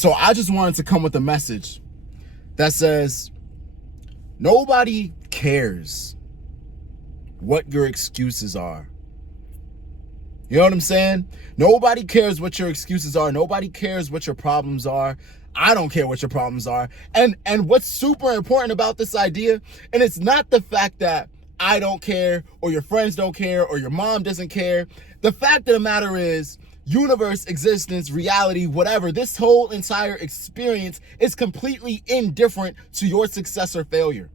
So I just wanted to come with a message that says, nobody cares what your excuses are. You know what I'm saying? Nobody cares what your excuses are. Nobody cares what your problems are. I don't care what your problems are. And what's super important about this idea, and it's not the fact that I don't care or your friends don't care or your mom doesn't care. The fact of the matter is, universe, existence, reality, whatever, this whole entire experience is completely indifferent to your success or failure.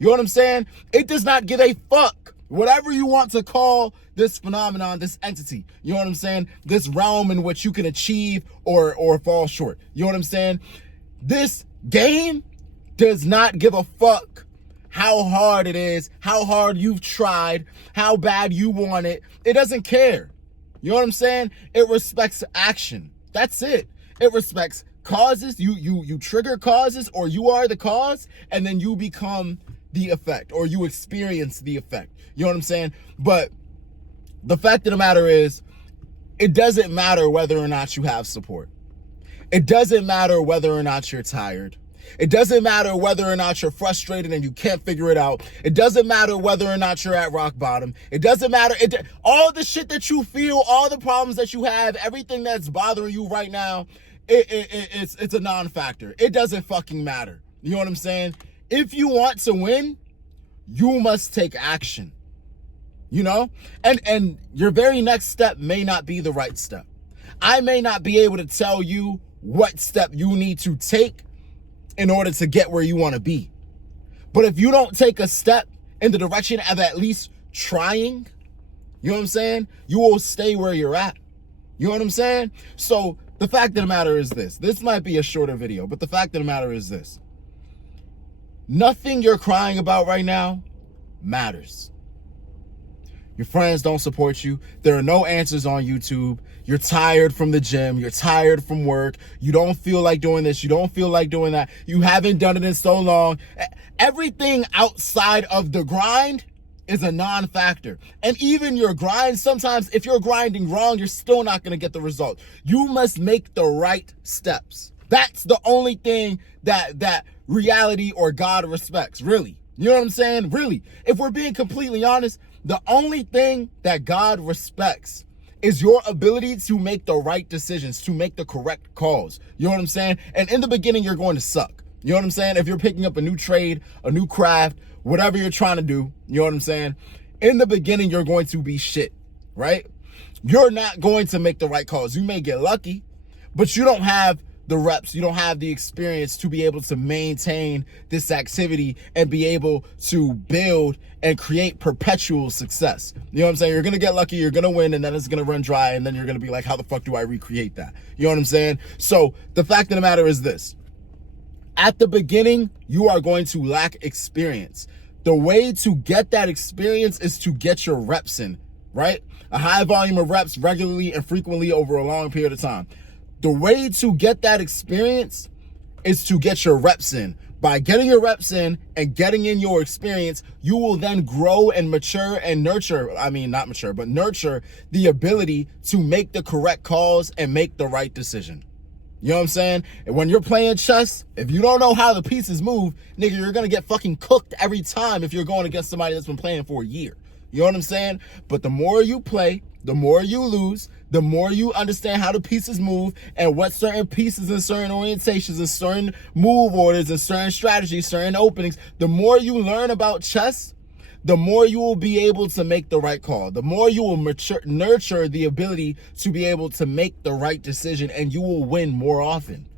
You know what I'm saying? It does not give a fuck. Whatever you want to call this phenomenon, this entity, you know what I'm saying? This realm in which you can achieve or fall short. You know what I'm saying? This game does not give a fuck how hard it is, how hard you've tried, how bad you want it. It doesn't care. You know what I'm saying? It respects action. That's it. It respects causes. You trigger causes, or you are the cause, and then you become the effect, or you experience the effect. You know what I'm saying? But the fact of the matter is, it doesn't matter whether or not you have support. It doesn't matter whether or not you're tired. It doesn't matter whether or not you're frustrated and you can't figure it out. It doesn't matter whether or not you're at rock bottom. It doesn't matter. All the shit that you feel, all the problems that you have, everything that's bothering you right now, it's a non-factor. It doesn't fucking matter. You know what I'm saying? If you want to win, you must take action. You know? And your very next step may not be the right step. I may not be able to tell you what step you need to take in order to get where you want to be. But if you don't take a step in the direction of at least trying, you know what I'm saying? You will stay where you're at. You know what I'm saying? So the fact of the matter is this. This might be a shorter video, but the fact of the matter is this. Nothing you're crying about right now matters. Your friends don't support you. There are no answers on YouTube. You're tired from the gym. You're tired from work. You don't feel like doing this. You don't feel like doing that. You haven't done it in so long. Everything outside of the grind is a non-factor. And even your grind, sometimes if you're grinding wrong, you're still not going to get the result. You must make the right steps. That's the only thing that reality or God respects, really. You know what I'm saying? Really. If we're being completely honest, the only thing that God respects is your ability to make the right decisions, to make the correct calls. You know what I'm saying? And in the beginning, you're going to suck. You know what I'm saying? If you're picking up a new trade, a new craft, whatever you're trying to do, you know what I'm saying? In the beginning, you're going to be shit, right? You're not going to make the right calls. You may get lucky, but you don't have the reps, you don't have the experience to be able to maintain this activity and be able to build and create perpetual success. You know what I'm saying? You're going to get lucky, you're going to win, and then it's going to run dry, and then you're going to be like, how the fuck do I recreate that? You know what I'm saying? So the fact of the matter is this. At the beginning, you are going to lack experience. The way to get that experience is to get your reps in, right? A high volume of reps regularly and frequently over a long period of time. The way to get that experience is to get your reps in. By getting your reps in and getting in your experience, you will then grow and mature and nurture the ability to make the correct calls and make the right decision. You know what I'm saying? And when you're playing chess, if you don't know how the pieces move, nigga, you're going to get fucking cooked every time if you're going against somebody that's been playing for a year. You know what I'm saying? But the more you play, the more you lose, the more you understand how the pieces move and what certain pieces and certain orientations and certain move orders and certain strategies, certain openings, the more you learn about chess, the more you will be able to make the right call. The more you will nurture the ability to be able to make the right decision, and you will win more often.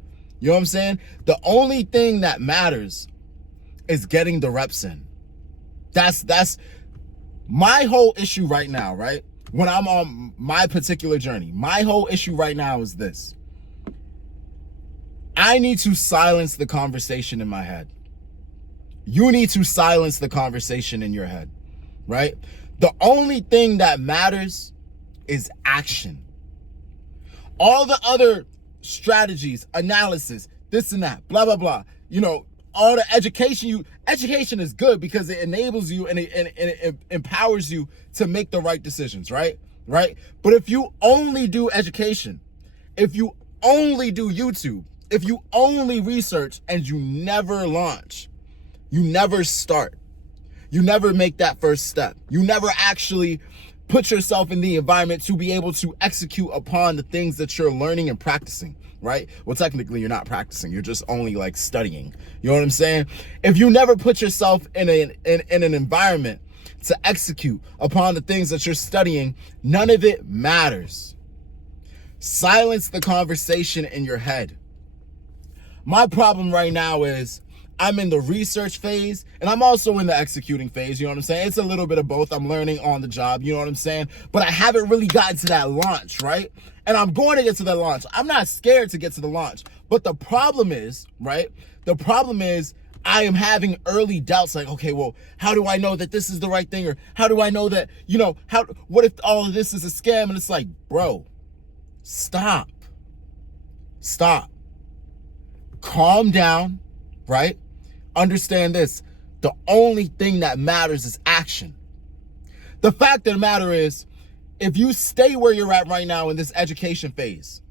You know what I'm saying? The only thing that matters is getting the reps in. That's my whole issue right now, right? When I'm on my particular journey, my whole issue right now is this. I need to silence the conversation in my head. You need to silence the conversation in your head, right? The only thing that matters is action. All the other strategies, analysis, this and that, blah, blah, blah, you know, all the education is good because it enables you and it empowers you to make the right decisions, right? But if you only do education, if you only do YouTube, If you only research and you never launch, you never start, you never make that first step, you never actually put yourself in the environment to be able to execute upon the things that you're learning and practicing, right? Well, technically you're not practicing, you're just only like studying. You know what I'm saying? If you never put yourself in an environment to execute upon the things that you're studying, none of it matters. Silence the conversation in your head. My problem right now is I'm in the research phase and I'm also in the executing phase. You know what I'm saying? It's a little bit of both. I'm learning on the job. You know what I'm saying? But I haven't really gotten to that launch, right? And I'm going to get to that launch. I'm not scared to get to the launch. But the problem is, right? The problem is I am having early doubts like, okay, well, how do I know that this is the right thing? Or how do I know that, what if all of this is a scam? And it's like, bro, stop. Calm down, right? Understand this. The only thing that matters is action. The fact of the matter is, if you stay where you're at right now in this education phase,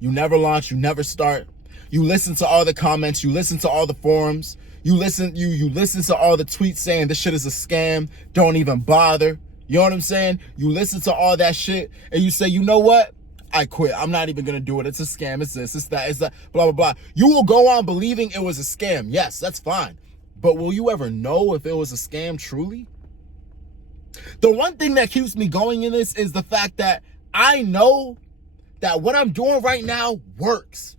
you never launch, you never start, you listen to all the comments, you listen to all the forums, you listen to all the tweets saying this shit is a scam, don't even bother. You know what I'm saying? You listen to all that shit and you say, you know what? I quit. I'm not even going to do it. It's a scam. It's this, it's that, blah, blah, blah. You will go on believing it was a scam. Yes, that's fine. But will you ever know if it was a scam truly? The one thing that keeps me going in this is the fact that I know that what I'm doing right now works.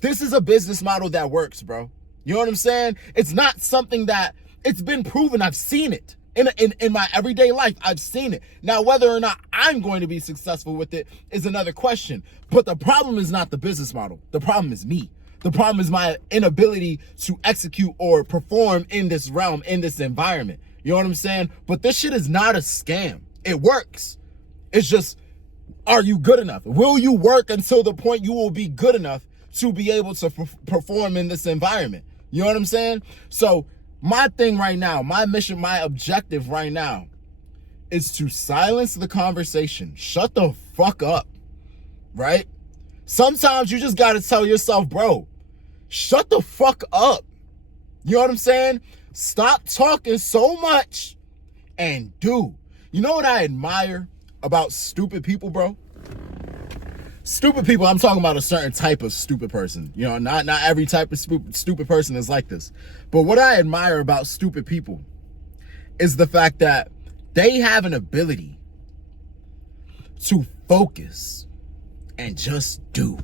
This is a business model that works, bro. You know what I'm saying? It's not something that it's been proven. I've seen it. In my everyday life, I've seen it. Now, whether or not I'm going to be successful with it is another question. But the problem is not the business model. The problem is me. The problem is my inability to execute or perform in this realm, in this environment. You know what I'm saying? But this shit is not a scam. It works. It's just, are you good enough? Will you work until the point you will be good enough to be able to perform in this environment? You know what I'm saying? So, my thing right now, my mission, my objective right now is to silence the conversation. Shut the fuck up, right? Sometimes you just got to tell yourself, bro, shut the fuck up. You know what I'm saying? Stop talking so much and do. You know what I admire about stupid people, bro? Stupid people, I'm talking about a certain type of stupid person. You know, not every type of stupid person is like this. But what I admire about stupid people is the fact that they have an ability to focus and just do.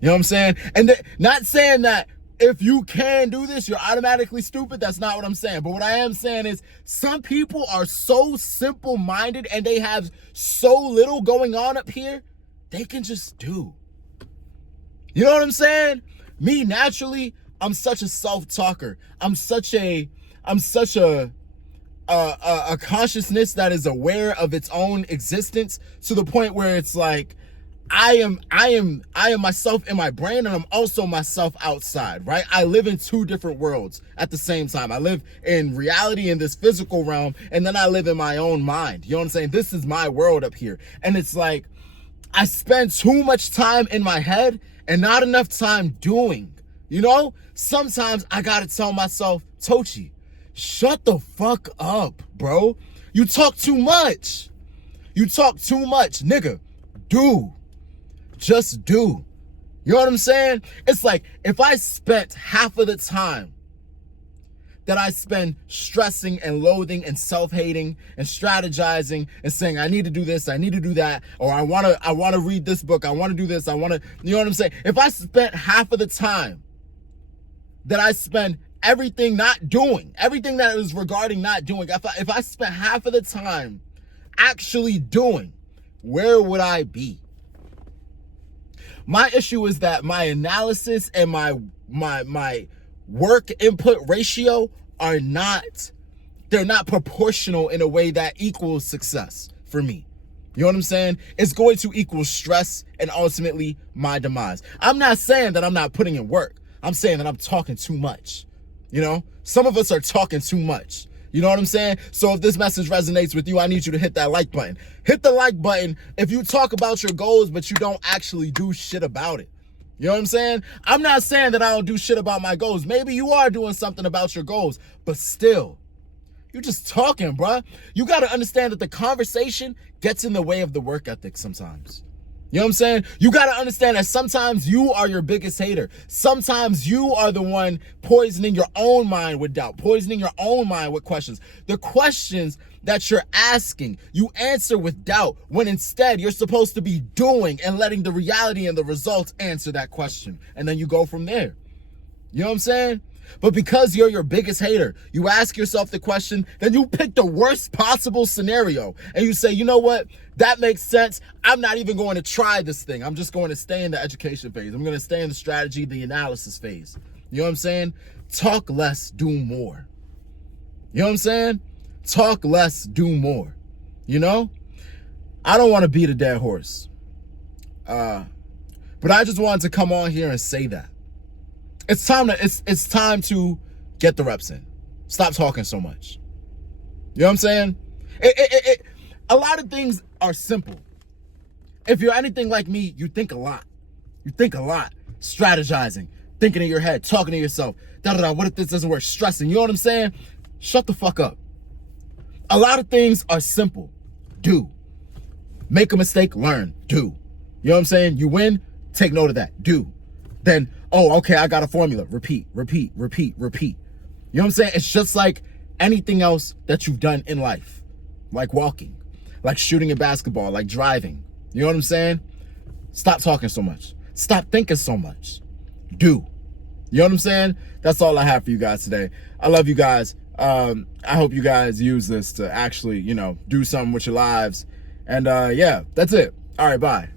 You know what I'm saying? And not saying that if you can do this, you're automatically stupid. That's not what I'm saying. But what I am saying is some people are so simple-minded and they have so little going on up here, they can just do. You know what I'm saying? Me, naturally, I'm such a self-talker. I'm such a consciousness that is aware of its own existence to the point where it's like, I am myself in my brain and I'm also myself outside, right? I live in two different worlds at the same time. I live in reality in this physical realm and then I live in my own mind. You know what I'm saying? This is my world up here. And it's like, I spend too much time in my head and not enough time doing. You know, sometimes I gotta tell myself, Tochi, shut the fuck up, bro. You talk too much. Nigga. Do. Just do. You know what I'm saying? It's like if I spent half of the time that I spend stressing and loathing and self-hating and strategizing and saying, I need to do this, I need to do that, or I want to read this book, I want to do this, you know what I'm saying? If I spent half of the time that I spend everything not doing, everything that is regarding not doing, if I spent half of the time actually doing, where would I be? My issue is that my analysis and my work input ratio they're not proportional in a way that equals success for me. You know what I'm saying? It's going to equal stress and ultimately my demise. I'm not saying that I'm not putting in work. I'm saying that I'm talking too much. You know, some of us are talking too much. You know what I'm saying? So if this message resonates with you, I need you to hit that like button. Hit the like button if you talk about your goals, but you don't actually do shit about it. You know what I'm saying? I'm not saying that I don't do shit about my goals. Maybe you are doing something about your goals, but still, you're just talking, bruh. You got to understand that the conversation gets in the way of the work ethic sometimes. You know what I'm saying? You got to understand that sometimes you are your biggest hater. Sometimes you are the one poisoning your own mind with doubt, poisoning your own mind with questions. The questions that you're asking, you answer with doubt, when instead you're supposed to be doing and letting the reality and the results answer that question. And then you go from there. You know what I'm saying? But because you're your biggest hater, you ask yourself the question, then you pick the worst possible scenario and you say, you know what? That makes sense. I'm not even going to try this thing. I'm just going to stay in the education phase. I'm going to stay in the strategy, the analysis phase. You know what I'm saying? Talk less, do more. You know what I'm saying? Talk less, do more. You know? I don't want to beat a dead horse. But I just wanted to come on here and say that. It's time to get the reps in. Stop talking so much. You know what I'm saying? A lot of things are simple. If you're anything like me, you think a lot. You think a lot. Strategizing, thinking in your head, talking to yourself. What if this doesn't work? Stressing. You know what I'm saying? Shut the fuck up. A lot of things are simple. Do. Make a mistake, learn. Do. You know what I'm saying? You win, take note of that. Do. Then, oh, okay, I got a formula. Repeat, repeat, repeat, repeat. You know what I'm saying? It's just like anything else that you've done in life. Like walking, like shooting a basketball, like driving. You know what I'm saying? Stop talking so much. Stop thinking so much. Do. You know what I'm saying? That's all I have for you guys today. I love you guys. I hope you guys use this to actually, do something with your lives. And yeah, that's it. All right, bye.